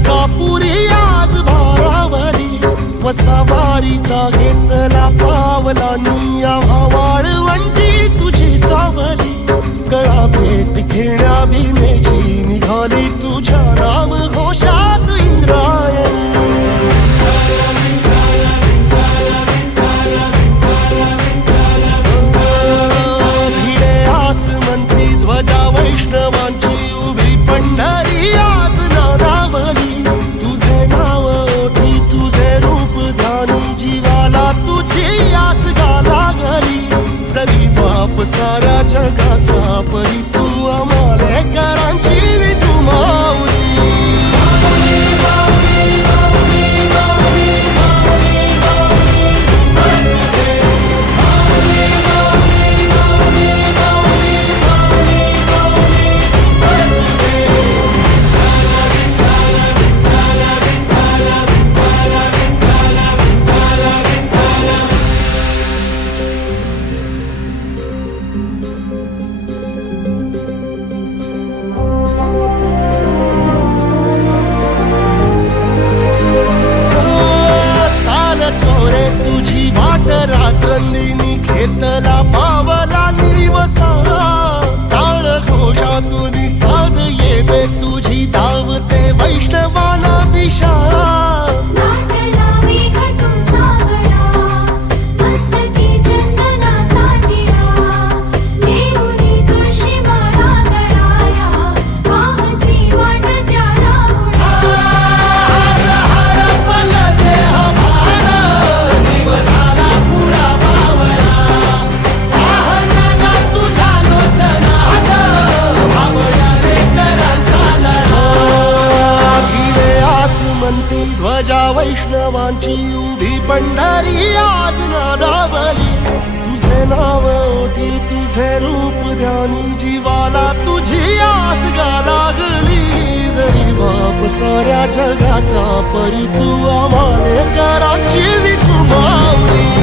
अंकापुरी आज भारावरी वसावारीचा घेतला पावला निया वाळवंटी तुझी सावली गळा भेट घेण्या भीमेची निघाली तुझ्या राम घोषात इंद्रायणी भिडे आसमंती ध्वजा वैष्णवांची उभी पंढरी आज नादावली तुझे नाव ओठी तुझे रूप ध्यानी जीवाला तुझी आस गाला गली जरी बाप साऱ्या जगाचा परी तू आमालेकरांची विठू माऊली रात्रंदिनी घेतला पावला निवसा टाळ घोषातून साध येते तुझी धावते वैष्णवाला दिशा ध्वजा वैष्णवांची उभी पंढरी आज नादावली तुझे नाव ओठी तुझे रूप ध्यानी जीवाला तुझी आस गा लागली जरी बाप साऱ्या जगाचा परी तू आमालेकरांची विठू माऊली